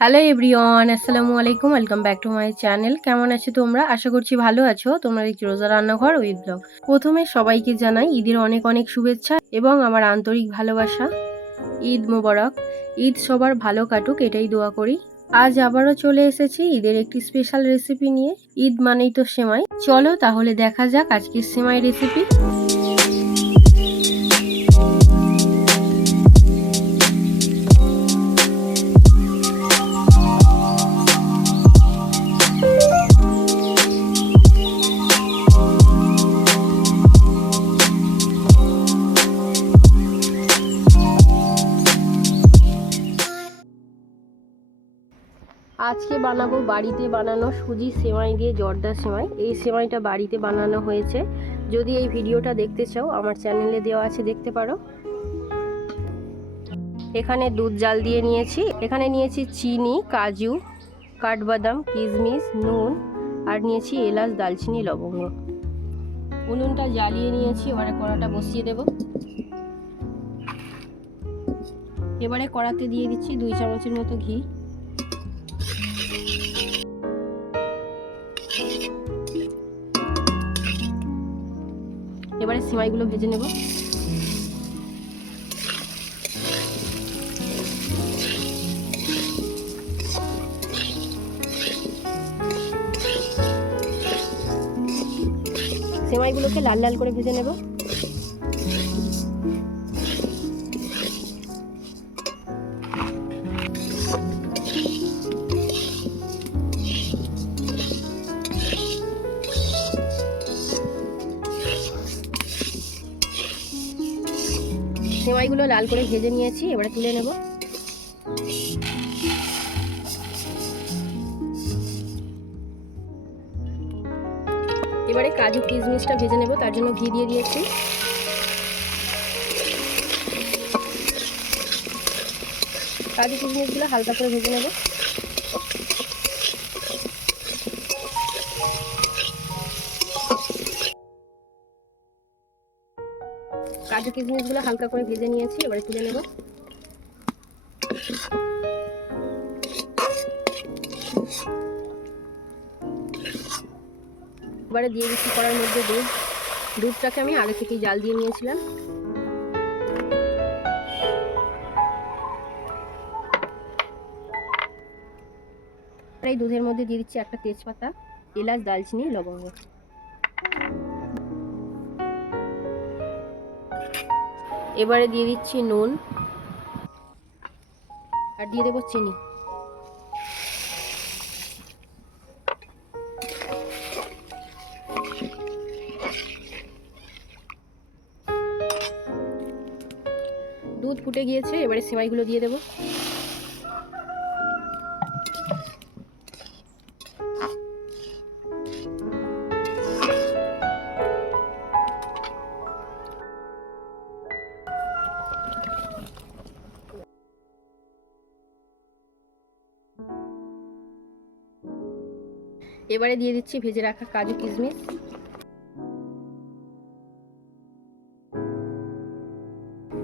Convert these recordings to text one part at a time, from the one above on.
Hello everyone আসসালামু আলাইকুম welcome back to my channel কেমন আছো তোমরা? আশা করছি ভালো আছো। তোমরা দেখছি রোজা রান্নাঘর উইথ ব্লগ। প্রথমে সবাইকে জানাই ঈদের অনেক অনেক শুভেচ্ছা এবং আমার আন্তরিক ভালোবাসা। ঈদ মোবারক। ঈদ সবার ভালো কাটুক, এটাই দোয়া করি। আজ আবারও চলে এসেছি ঈদের একটি স্পেশাল রেসিপি নিয়ে। ঈদ মানেই তো সেমাই। চলো তাহলে দেখা যাক আজকের সেমাই রেসিপি আজকে বানাবো বাড়িতে বানানো সুজি সেমাই দিয়ে জর্দা সেমাই। এই সেমাইটা বাড়িতে বানানো হয়েছে। যদি এই ভিডিওটা দেখতে চাও, আমার চ্যানেলে দেওয়া আছে, দেখতে পারো। এখানে দুধ জাল দিয়ে নিয়েছি। এখানে নিয়েছি চিনি, কাজু, কাঠবাদাম, কিশমিশ, নুন, আর নিয়েছি এলাচ, দালচিনি, লবঙ্গ। উনুনটা জ্বালিয়ে নিয়েছি, এবারে কড়াটা বসিয়ে দেব। এবারে কড়াতে দিয়ে দিচ্ছি দুই চামচের মতো ঘি। এবারে সিমাইগুলো ভেজে নেব। সেমাইগুলোকে লাল লাল করে ভেজে নেব। সেমাইগুলো লাল করে ভেজে নিয়েছি, এবারে তুলে নেব। এবারে কাজু কিশমিশটা ভেজে নেব, তার জন্য ঘি দিয়ে দিয়েছি। কাজু কিশমিশগুলো হালকা করে ভেজে নেব। কাজু কিশমিশগুলো হালকা করে ভেজে নিয়েছি, এবারে তুলে নেব। এবারে দিয়ে দিচ্ছি করার মধ্যে দুধ। দুধটাকে আমি আগে থেকেই জাল দিয়ে নিয়েছিলাম। এই দুধের মধ্যে দিয়ে দিচ্ছি একটা তেজপাতা, এলাচ দালচিনি লবঙ্গ। এবারে দিয়ে দিচ্ছি নুন। আর দিয়ে দেবো চিনি। দুধ ফুটে গিয়েছে, এবারে সেমাইগুলো দিয়ে দেবো। এবারে দিয়ে দিচ্ছি ভেজে রাখা কাজু কিশমিশ।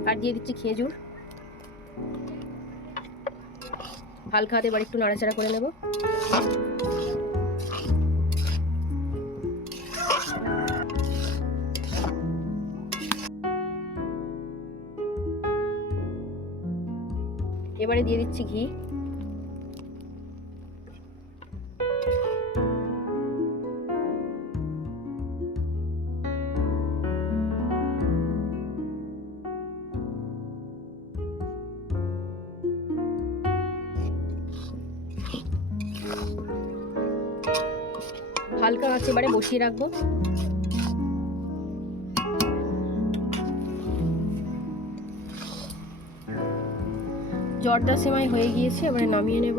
আর দিয়ে দিচ্ছি খেজুর। হালকা হাতে এবার একটু নাড়াচাড়া করে নেব। এবারে দিয়ে দিচ্ছি ঘি। হালকা আছে এবারে বসিয়ে রাখব। জর্দা সেমাই হয়ে গিয়েছে এবারে নামিয়ে নেব।